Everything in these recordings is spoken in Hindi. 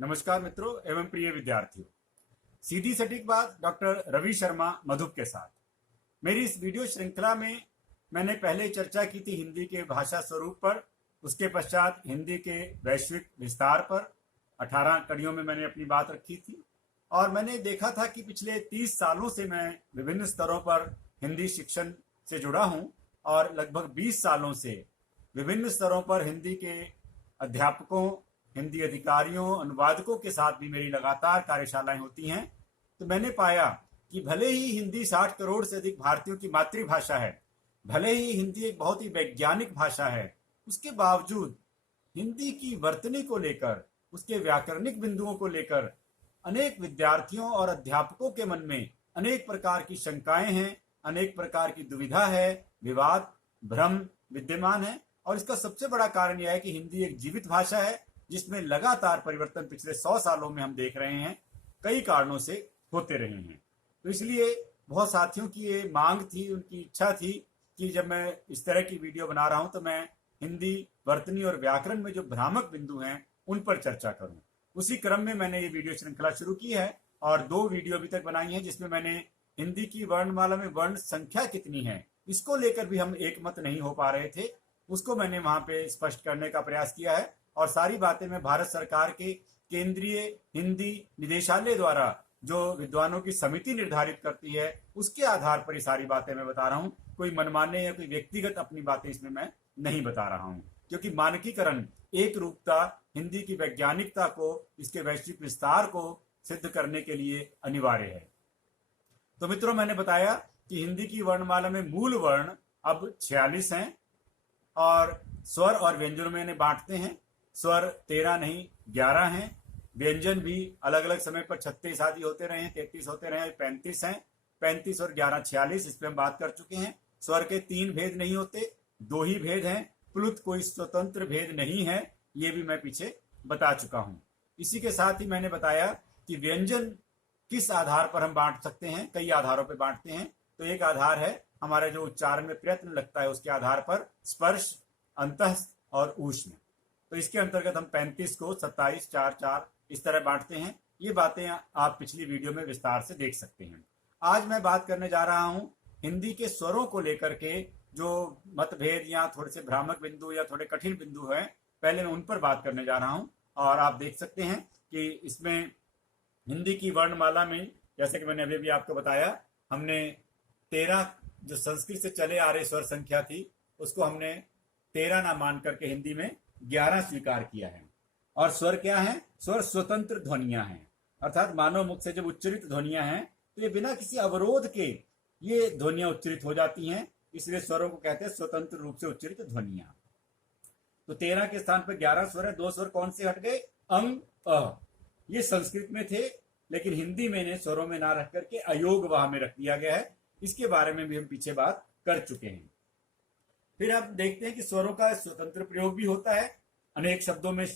नमस्कार मित्रों एवं प्रिय विद्यार्थियों। सीधी सटीक बात डॉक्टर रवि शर्मा मधुप के साथ मेरी इस वीडियो श्रृंखला में मैंने पहले चर्चा की थी हिंदी के भाषा स्वरूप पर, उसके पश्चात हिंदी के वैश्विक विस्तार पर 18 कड़ियों में मैंने अपनी बात रखी थी। और मैंने देखा था कि पिछले 30 सालों से मैं विभिन्न स्तरों पर हिंदी शिक्षण से जुड़ा हूं और लगभग 20 सालों से विभिन्न स्तरों पर हिंदी के अध्यापकों, हिंदी अधिकारियों, अनुवादकों के साथ भी मेरी लगातार कार्यशालाएं होती हैं। तो मैंने पाया कि भले ही हिंदी 60 करोड़ से अधिक भारतीयों की मातृभाषा है, भले ही हिंदी एक बहुत ही वैज्ञानिक भाषा है, उसके बावजूद हिंदी की वर्तनी को लेकर, उसके व्याकरणिक बिंदुओं को लेकर अनेक विद्यार्थियों और अध्यापकों के मन में अनेक प्रकार की शंकाएं हैं, अनेक प्रकार की दुविधा है, विवाद, भ्रम विद्यमान है। और इसका सबसे बड़ा कारण यह है कि हिंदी एक जीवित भाषा है जिसमें लगातार परिवर्तन पिछले 100 सालों में हम देख रहे हैं, कई कारणों से होते रहे हैं। तो इसलिए बहुत साथियों की ये मांग थी, उनकी इच्छा थी कि जब मैं इस तरह की वीडियो बना रहा हूं तो मैं हिंदी वर्तनी और व्याकरण में जो भ्रामक बिंदु हैं उन पर चर्चा करूं। उसी क्रम में मैंने ये वीडियो श्रृंखला शुरू की है और 2 वीडियो अभी तक बनाई हैं, जिसमें मैंने हिंदी की वर्णमाला में वर्ण संख्या कितनी है इसको लेकर भी हम एक मत नहीं हो पा रहे थे, उसको मैंने वहां पे स्पष्ट करने का प्रयास किया है। और सारी बातें मैं भारत सरकार के केंद्रीय हिंदी निदेशालय द्वारा जो विद्वानों की समिति निर्धारित करती है उसके आधार पर ये सारी बातें मैं बता रहा हूं। कोई मनमाने या कोई व्यक्तिगत अपनी बातें इसमें मैं नहीं बता रहा हूं, क्योंकि मानकीकरण, एक रूपता हिंदी की वैज्ञानिकता को, इसके वैश्विक विस्तार को सिद्ध करने के लिए अनिवार्य है। तो मित्रों, मैंने बताया कि हिंदी की वर्णमाला में मूल वर्ण अब 46 हैं और स्वर और व्यंजनों में इन्हें बांटते हैं। स्वर 13 नहीं 11 हैं, व्यंजन भी अलग अलग समय पर 36 आदि होते रहे हैं, 33 होते रहे हैं, 35 हैं, 35 और 11 46, इस पर हम बात कर चुके हैं। स्वर के 3 भेद नहीं होते, 2 ही भेद हैं, प्लुत कोई स्वतंत्र भेद नहीं है, ये भी मैं पीछे बता चुका हूं। इसी के साथ ही मैंने बताया कि व्यंजन किस आधार पर हम बांट सकते हैं, कई आधारों पर बांटते हैं। तो एक आधार है हमारा जो उच्चारण में प्रयत्न लगता है उसके आधार पर, स्पर्श, अंतःस्थ और ऊष्म। तो इसके अंतर्गत हम 35 को 27, 4, 4 इस तरह बांटते हैं। ये बातें आप पिछली वीडियो में विस्तार से देख सकते हैं। आज मैं बात करने जा रहा हूं हिंदी के स्वरों को लेकर के जो मतभेद या थोड़े से भ्रामक बिंदु या थोड़े कठिन बिंदु हैं, पहले मैं उन पर बात करने जा रहा हूं। और आप देख सकते हैं कि इसमें हिंदी की वर्णमाला में, जैसे कि मैंने अभी भी आपको बताया, हमने 13 जो संस्कृत से चले आ रही स्वर संख्या थी उसको हमने 13 ना मान करके हिंदी में 11 स्वीकार किया है। और स्वर क्या है? स्वर स्वतंत्र ध्वनियां हैं, अर्थात मानव मुख से जब उच्चरित ध्वनियां हैं तो ये बिना किसी अवरोध के ये ध्वनियां उच्चरित हो जाती हैं, इसलिए स्वरों को कहते हैं स्वतंत्र रूप से उच्चरित ध्वनियां। तो 13 के स्थान पर 11 स्वर है। 2 स्वर कौन से हट गए? अंग, अ, ये संस्कृत में थे, लेकिन हिंदी में इन्हें स्वरों में ना रख करके अयोग वाह में रख दिया गया है। इसके बारे में भी हम पीछे बात कर चुके हैं। फिर आप देखते हैं कि स्वरों का स्वतंत्र प्रयोग भी होता है। अनेक शब्दों में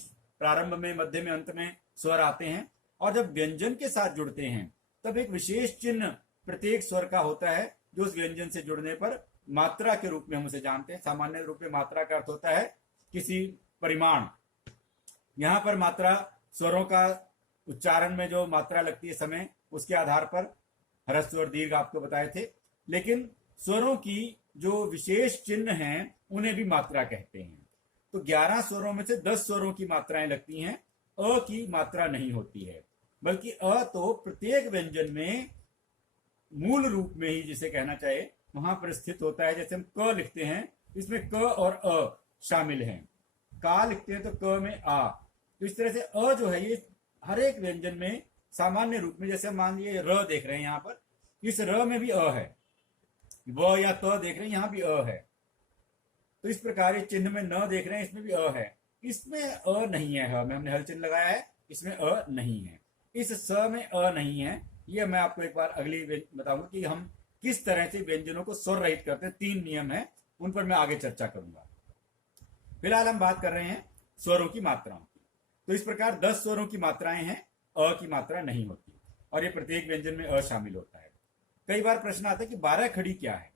प्रारंभ में, मध्य में, अंत में स्वर आते हैं। और जब व्यंजन के साथ जुड़ते हैं तब एक विशेष चिन्ह प्रत्येक स्वर का होता है जो उस व्यंजन से जुड़ने पर मात्रा के रूप में हम उसे जानते हैं। सामान्य रूप में मात्रा का अर्थ होता है किसी परिमाण। यहाँ पर मात्रा, स्वरों का उच्चारण में जो मात्रा लगती है समय, उसके आधार पर ह्रस्व और दीर्घ आपको बताए थे। लेकिन स्वरों की जो विशेष चिन्ह हैं उन्हें भी मात्रा कहते हैं। तो 11 स्वरों में से 10 स्वरों की मात्राएं लगती हैं, अ की मात्रा नहीं होती है, बल्कि अ तो प्रत्येक व्यंजन में मूल रूप में ही, जिसे कहना चाहे, वहां पर स्थित होता है। जैसे हम क लिखते हैं, इसमें क और अ शामिल हैं। का लिखते हैं तो क में आ। तो इस तरह से अ जो है ये हर एक व्यंजन में सामान्य रूप में, जैसे मान लीजिए र देख रहे हैं यहाँ पर, इस र में भी अ है, व या त देख रहे हैं यहाँ भी अ है। तो इस प्रकार चिन्ह में न देख रहे हैं, इसमें भी अ है। इसमें अ नहीं है, ह में हमने हल चिन्ह लगाया है, इसमें अ नहीं है। इस स में अ नहीं है। ये मैं आपको एक बार अगली बताऊंगा कि हम किस तरह से व्यंजनों को स्वर रहित करते हैं। 3 नियम है, उन पर मैं आगे चर्चा करूंगा। फिलहाल हम बात कर रहे हैं स्वरों की मात्राओं की। तो इस प्रकार 10 स्वरों की मात्राएं हैं, अ की मात्रा नहीं होती, और ये प्रत्येक व्यंजन में अ शामिल होता है। कई बार प्रश्न आता है कि 12 खड़ी क्या है?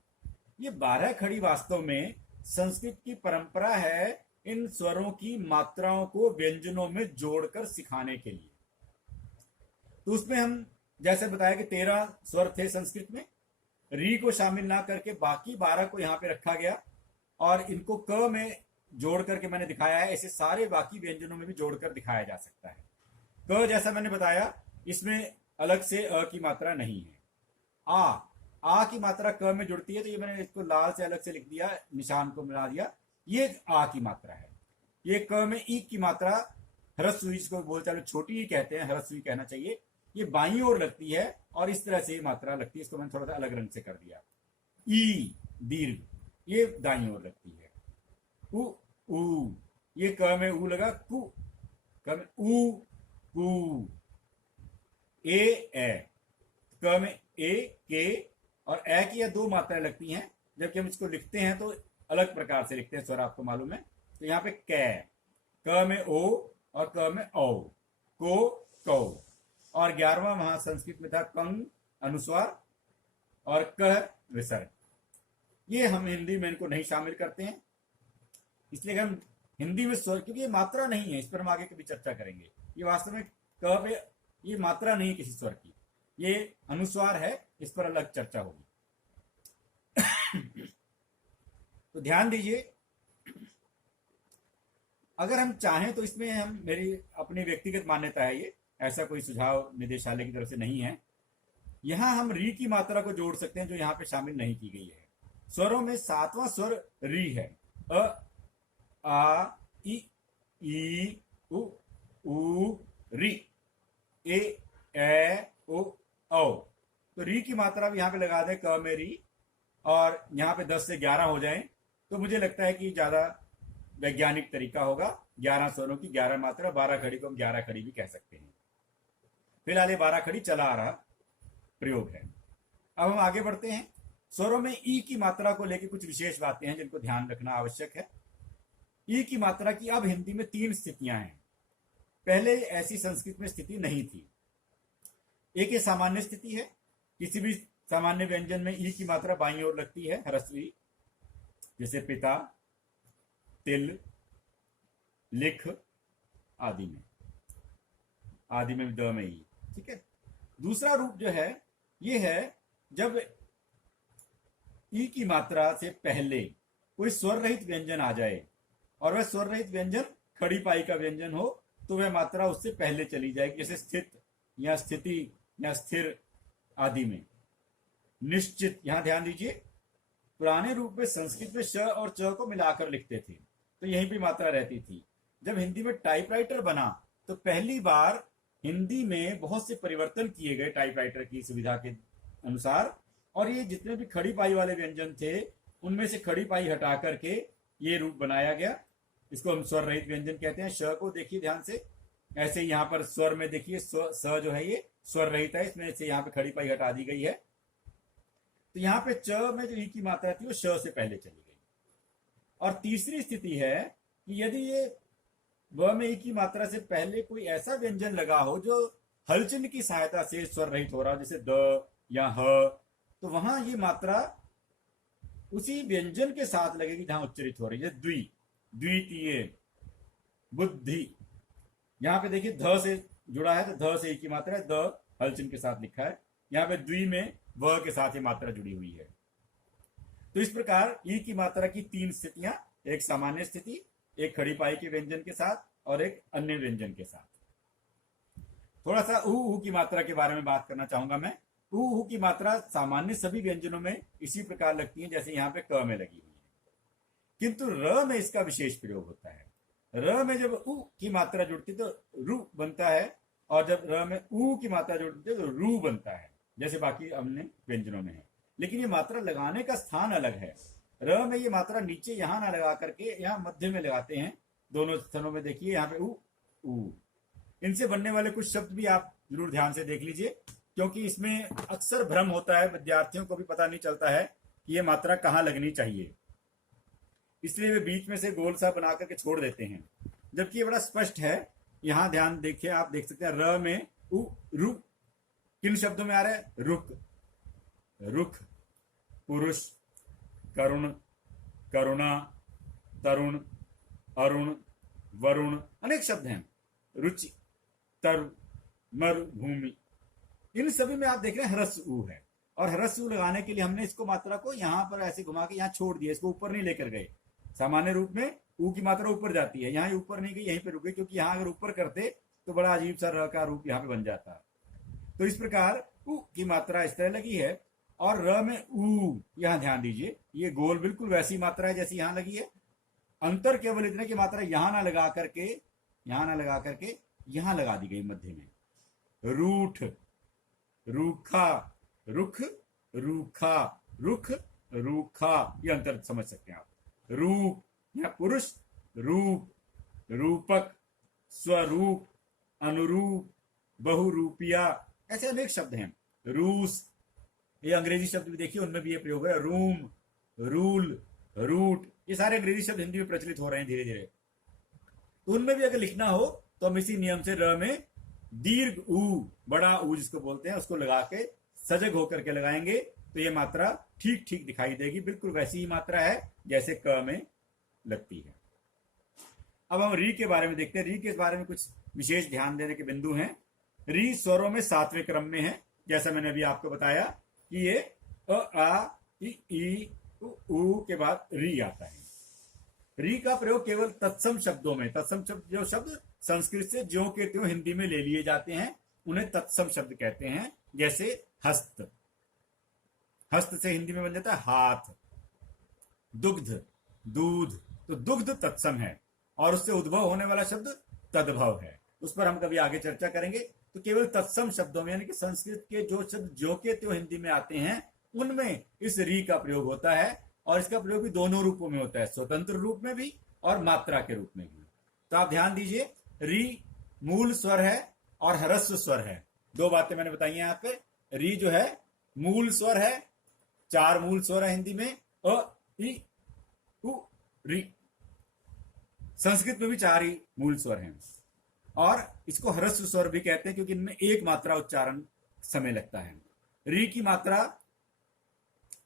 ये 12 खड़ी वास्तव में संस्कृत की परंपरा है इन स्वरों की मात्राओं को व्यंजनों में जोड़कर सिखाने के लिए। तो उसमें हम जैसे बताया कि 13 स्वर थे संस्कृत में, री को शामिल ना करके बाकी 12 को यहाँ पे रखा गया और इनको क में जोड़ करके मैंने दिखाया है। ऐसे सारे बाकी व्यंजनों में भी जोड़कर दिखाया जा सकता है। क जैसा मैंने बताया इसमें अलग से अ की मात्रा नहीं है। आ की मात्रा क में जुड़ती है, तो ये मैंने इसको लाल से अलग से लिख दिया, निशान को मिला दिया, ये आ की मात्रा है। ये क में ई की मात्रा ह्रस्व, इसको बोलचाल छोटी ही कहते हैं, ह्रस्व ही कहना चाहिए, ये बाईं ओर लगती है और इस तरह से ये मात्रा लगती है। इसको मैंने थोड़ा सा अलग रंग से कर दिया। ई दीर्घ, ये दाईं ओर लगती है। उ ये क में ऊ लगा, कु, क में ऊ कु। ए क में ए के और ए की यह 2 मात्राएं लगती हैं, जबकि हम इसको लिखते हैं तो अलग प्रकार से लिखते हैं, स्वर आपको मालूम है। तो यहाँ पे क में ओ और क में औ, को कौ। और 11वां वहां संस्कृत में था कंग अनुस्वार और कह विसर्ग। ये हम हिंदी में इनको नहीं शामिल करते हैं, इसलिए हम हिंदी में स्वर, क्योंकि ये मात्रा नहीं है, इस पर हम आगे कभी चर्चा करेंगे। ये वास्तव में क पे ये मात्रा नहीं है किसी स्वर की, ये अनुस्वार है, इस पर अलग चर्चा होगी। तो ध्यान दीजिए, अगर हम चाहें तो इसमें हम, मेरी अपनी व्यक्तिगत मान्यता है ये, ऐसा कोई सुझाव निदेशालय की तरफ से नहीं है, यहां हम री की मात्रा को जोड़ सकते हैं जो यहां पे शामिल नहीं की गई है। स्वरों में 7वां स्वर री है। अ आ ई उ री, ए ओ औ। तो री की मात्रा भी यहां पे लगा दें क में री, और यहां पे 10 से 11 हो जाएं, तो मुझे लगता है कि ज्यादा वैज्ञानिक तरीका होगा। 11 स्वरों की 11 मात्रा, 12 खड़ी को हम 11 खड़ी भी कह सकते हैं। फिलहाल ये 12 खड़ी चला आ रहा प्रयोग है। अब हम आगे बढ़ते हैं। स्वरों में ई की मात्रा को लेकर कुछ विशेष बातें हैं जिनको ध्यान रखना आवश्यक है। ई की मात्रा की अब हिंदी में 3 स्थितियां हैं, पहले ऐसी संस्कृत में स्थिति नहीं थी। एक ये सामान्य स्थिति है, किसी भी सामान्य व्यंजन में ई की मात्रा बाईं ओर लगती है, ह्रस्वी, जैसे पिता, तिल, लिख आदि में द में ई, ठीक है। दूसरा रूप जो है ये है जब ई की मात्रा से पहले कोई स्वर रहित व्यंजन आ जाए और वह स्वर रहित व्यंजन खड़ी पाई का व्यंजन हो, तो वह मात्रा उससे पहले चली जाएगी, जैसे स्थित या स्थिति या स्थिर आदि में। निश्चित, यहां ध्यान दीजिए, पुराने रूप में संस्कृत में श और च को मिलाकर लिखते थे, तो यहीं भी मात्रा रहती थी। जब हिंदी में टाइपराइटर बना तो पहली बार हिंदी में बहुत से परिवर्तन किए गए टाइपराइटर की सुविधा के अनुसार, और ये जितने भी खड़ी पाई वाले व्यंजन थे उनमें से खड़ी पाई हटा करके ये रूप बनाया गया। इसको हम स्वर रहित व्यंजन कहते हैं। श को देखिए ध्यान से, ऐसे यहाँ पर स्वर में देखिए स जो है ये स्वर रहित है, इसमें से यहाँ पे खड़ी पाई हटा दी गई है। तो यहाँ पे च में जो ई की मात्रा थी वो श से पहले चली गई। और तीसरी स्थिति है कि यदि ये व में ई की मात्रा से पहले कोई ऐसा व्यंजन लगा हो जो हलचंद की सहायता से स्वर रहित हो रहा हो, जैसे द या ह, तो वहां ये मात्रा उसी व्यंजन के साथ लगेगी जहां उच्चरित हो रही है। द्वितीय, बुद्धि, यहां पे देखिए ध से जुड़ा है, तो ध से ई की मात्रा है, द हलचंद के साथ लिखा है। यहाँ पे द्वि में व के साथ ये मात्रा जुड़ी हुई है। तो इस प्रकार ई की मात्रा की 3 स्थितियां, एक सामान्य स्थिति, एक खड़ी पाई के व्यंजन के साथ और एक अन्य व्यंजन के साथ। थोड़ा सा ऊ की मात्रा के बारे में बात करना चाहूंगा मैं। ऊ की मात्रा सामान्य सभी व्यंजनों में इसी प्रकार लगती है जैसे यहाँ पे क में लगी हुई है, किंतु र में इसका विशेष प्रयोग होता है। र में जब उ की मात्रा जुड़ती तो रु बनता है, और जब र में ऊ की मात्रा जुड़ती है तो रू बनता है, जैसे बाकी अन्य व्यंजनों में है। लेकिन ये मात्रा लगाने का स्थान अलग है। र में ये मात्रा नीचे यहां ना लगा करके यहाँ मध्य में लगाते हैं। दोनों स्थानों में देखिए, यहाँ पे ऊ। इनसे बनने वाले कुछ शब्द भी आप जरूर ध्यान से देख लीजिए, क्योंकि इसमें अक्सर भ्रम होता है, विद्यार्थियों को भी पता नहीं चलता है कि ये मात्रा कहाँ लगनी चाहिए, इसलिए वे बीच में से गोल सा बना करके छोड़ देते हैं, जबकि ये बड़ा स्पष्ट है। यहां ध्यान देखिए, आप देख सकते हैं र में उ रु किन शब्दों में आ रहा है? रुक, रुख, पुरुष, करुण, करुणा, तरुण, अरुण, वरुण, अनेक शब्द हैं। रुचि, तरु, मरु, भूमि, इन सभी में आप देख रहे हैं ह्रस्व ऊ है, और ह्रस्व ऊ लगाने के लिए हमने इसको मात्रा को यहाँ पर ऐसे घुमा के यहाँ छोड़ दिया, इसको ऊपर नहीं लेकर गए। सामान्य रूप में ऊ की मात्रा ऊपर जाती है, यहाँ ऊपर नहीं गई, यहीं पे रुक गई, क्योंकि यहाँ अगर ऊपर करते तो बड़ा अजीब सा र का रूप यहाँ पे बन जाता। तो इस प्रकार ऊ की मात्रा इस तरह लगी है, और र में ऊ, यहाँ ध्यान दीजिए, ये गोल बिल्कुल वैसी मात्रा है जैसी यहाँ लगी है। अंतर केवल इतने की मात्रा यहाँ ना लगा करके, यहाँ ना लगा करके यहाँ लगा दी गई मध्य में। रूठ, रूखा, रुख, रूखा, रुख, रूखा, ये अंतर समझ सकते हैं आप। रूप, यहाँ पुरुष, रूप, रूपक, स्वरूप, अनुरूप, बहुरूपिया, ऐसे अनेक शब्द हैं। रूस, ये अंग्रेजी शब्द भी देखिए, उनमें भी ये प्रयोग है। रूम, रूल, रूट, ये सारे अंग्रेजी शब्द हिंदी में प्रचलित हो रहे हैं धीरे धीरे। तो उनमें भी अगर लिखना हो तो हम इसी नियम से र में दीर्घ ऊ, बड़ा ऊ जिसको बोलते हैं, उसको लगा के सजग होकर के लगाएंगे तो ये मात्रा ठीक ठीक दिखाई देगी, बिल्कुल वैसी ही मात्रा है जैसे क में लगती है। अब हम री के बारे में देखते हैं। री के बारे में कुछ विशेष ध्यान देने के बिंदु हैं। री स्वरों में 7वें क्रम में है, जैसा मैंने अभी आपको बताया कि ये अ, आ, ई, उ के बाद री आता है। री का प्रयोग केवल तत्सम शब्दों में, तत्सम शब्द जो शब्द संस्कृत से ज्यों के त्यों हिंदी में ले लिए जाते हैं उन्हें तत्सम शब्द कहते हैं। जैसे हस्त, हस्त से हिंदी में बन जाता है हाथ। दुग्ध, दूध, तो दुग्ध तत्सम है, और उससे उद्भव होने वाला शब्द तद्भव है, उस पर हम कभी आगे चर्चा करेंगे। तो केवल तत्सम शब्दों में, यानी कि संस्कृत के जो शब्द ज्यों के त्यों हिंदी में आते हैं उनमें इस री का प्रयोग होता है, और इसका प्रयोग भी दोनों रूपों में होता है, स्वतंत्र रूप में भी और मात्रा के रूप में भी। तो आप ध्यान दीजिए, री मूल स्वर है और ह्रस्व स्वर है। दो बातें मैंने बताई हैं यहाँ पे। री जो है मूल स्वर है, 4 मूल स्वर है हिंदी में, अ, ई, उ, री। संस्कृत में भी 4 ही मूल स्वर हैं, और इसको ह्रस्व स्वर भी कहते हैं क्योंकि इनमें एक मात्रा उच्चारण समय लगता है। री की मात्रा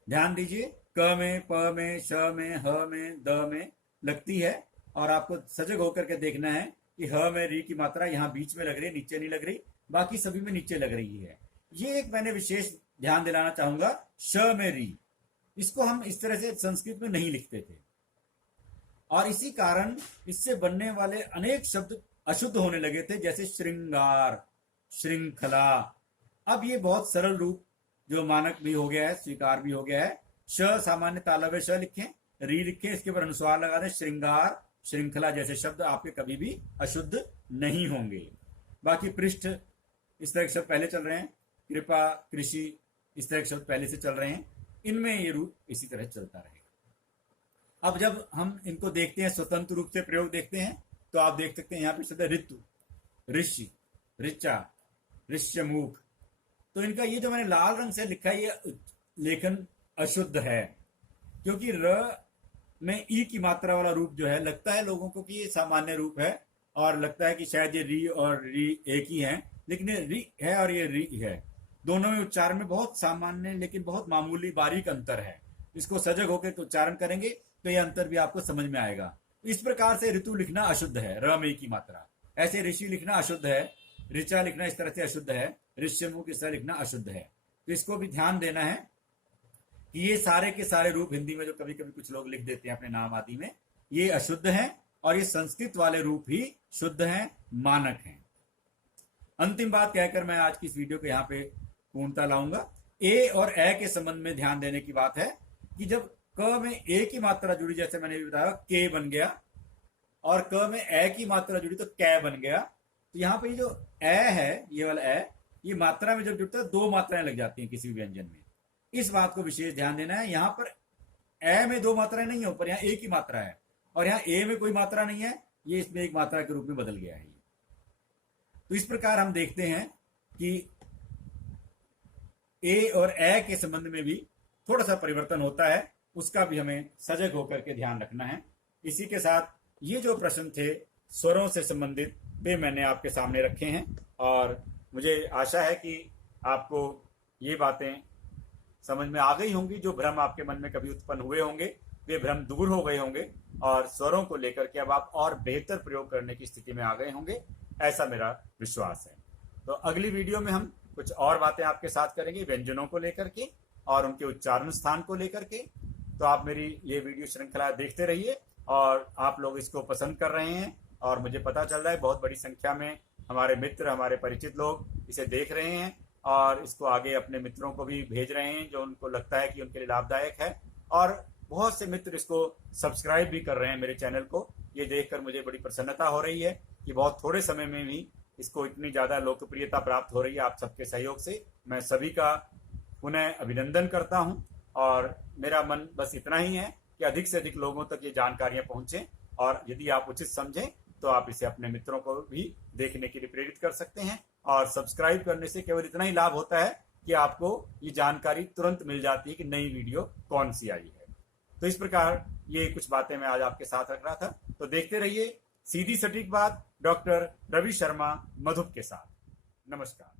ध्यान दीजिए, क में, प में, श में, ह में, द में लगती है, और आपको सजग होकर के देखना है कि ह में री की मात्रा यहाँ बीच में लग रही है, नीचे नहीं लग रही, बाकी सभी में नीचे लग रही है। ये एक मैंने विशेष ध्यान दिलाना चाहूंगा। श में री, इसको हम इस तरह से संस्कृत में नहीं लिखते थे, और इसी कारण इससे बनने वाले अनेक शब्द अशुद्ध होने लगे थे, जैसे श्रृंगार, श्रृंखला। अब ये बहुत सरल रूप जो मानक भी हो गया है, स्वीकार भी हो गया है। श सामान्य तालव्य श लिखें, री लिखें, इसके ऊपर अनुस्वार लगा दें। श्रृंगार, श्रृंखला जैसे शब्द आपके कभी भी अशुद्ध नहीं होंगे। बाकी पृष्ठ इस तरह के शब्द पहले चल रहे हैं, कृपा, कृषि, इस तरह के शब्द पहले से चल रहे हैं, इनमें ये रूप इसी तरह चलता रहेगा। अब जब हम इनको देखते हैं, स्वतंत्र रूप से प्रयोग देखते हैं, तो आप देख सकते हैं यहाँ पे शब्द ऋतु, ऋषि, ऋचा, ऋष्यमुख। तो इनका ये जो मैंने लाल रंग से लिखा है, ये लेखन अशुद्ध है, क्योंकि र में ई की मात्रा वाला रूप जो है, लगता है लोगों को कि ये सामान्य रूप है, और लगता है कि शायद ये री और री एक ही है, लेकिन ये री है और ये री है। दोनों में उच्चारण में बहुत सामान्य लेकिन बहुत मामूली बारीक अंतर है। इसको सजग होकर उच्चारण करेंगे तो ये अंतर भी आपको समझ में आएगा। इस प्रकार से ऋतु लिखना अशुद्ध है, र में ई की मात्रा। ऐसे ऋषि लिखना अशुद्ध है, ऋचा लिखना इस तरह से अशुद्ध है, ऋष्यमुख इस तरह लिखना अशुद्ध है। तो इसको भी ध्यान देना है कि ये सारे के सारे रूप हिंदी में जो कभी कभी कुछ लोग लिख देते हैं अपने नाम आदि में, ये अशुद्ध हैं, और ये संस्कृत वाले रूप ही शुद्ध हैं, मानक हैं। अंतिम बात कहकर मैं आज की इस वीडियो को यहाँ पे पूर्णता लाऊंगा। ए और ए के संबंध में ध्यान देने की बात है कि जब क में ए की मात्रा जुड़ी, जैसे मैंने भी बताया, के बन गया, और क में ए की मात्रा जुड़ी तो कै बन गया। तो यहाँ पे ये जो ए है, ये वाला ए, ये मात्रा में जब जुड़ता है 2 मात्राएं लग जाती हैं किसी भी व्यंजन में। इस बात को विशेष ध्यान देना है। यहाँ पर ए में 2 मात्राएं नहीं है, ऊपर यहाँ ए की मात्रा है, और यहाँ ए में कोई मात्रा नहीं है, ये इसमें एक मात्रा के रूप में बदल गया है। तो इस प्रकार हम देखते हैं कि ए और ए के संबंध में भी थोड़ा सा परिवर्तन होता है, उसका भी हमें सजग होकर के ध्यान रखना है। इसी के साथ ये जो प्रश्न थे स्वरों से संबंधित, वे मैंने आपके सामने रखे हैं, और मुझे आशा है कि आपको ये बातें समझ में आ गई होंगी। जो भ्रम आपके मन में कभी उत्पन्न हुए होंगे, वे भ्रम दूर हो गए होंगे, और स्वरों को लेकर के अब आप और बेहतर प्रयोग करने की स्थिति में आ गए होंगे, ऐसा मेरा विश्वास है। तो अगली वीडियो में हम कुछ और बातें आपके साथ करेंगे व्यंजनों को लेकर के और उनके उच्चारण स्थान को लेकर के। तो आप मेरी ये वीडियो श्रृंखला देखते रहिए और आप लोग इसको पसंद कर रहे हैं और मुझे पता चल रहा है बहुत बड़ी संख्या में हमारे मित्र, हमारे परिचित लोग इसे देख रहे हैं और इसको आगे अपने मित्रों को भी भेज रहे हैं जो उनको लगता है कि उनके लिए लाभदायक है। और बहुत से मित्र इसको सब्सक्राइब भी कर रहे हैं मेरे चैनल को। ये देखकर मुझे बड़ी प्रसन्नता हो रही है कि बहुत थोड़े समय में भी इसको इतनी ज़्यादा लोकप्रियता प्राप्त हो रही है आप सबके सहयोग से। मैं सभी का पुनः अभिनंदन करता हूं और मेरा मन बस इतना ही है कि अधिक से अधिक लोगों तक ये जानकारियां पहुंचें और यदि आप उचित समझें तो आप इसे अपने मित्रों को भी देखने के लिए प्रेरित कर सकते हैं। और सब्सक्राइब करने से केवल इतना ही लाभ होता है कि आपको ये जानकारी तुरंत मिल जाती है कि नई वीडियो कौन सी आई है। तो इस प्रकार ये कुछ बातें मैं आज आपके साथ रख रहा था। तो देखते रहिए सीधी सटीक बात डॉक्टर रवि शर्मा मधुप के साथ। नमस्कार।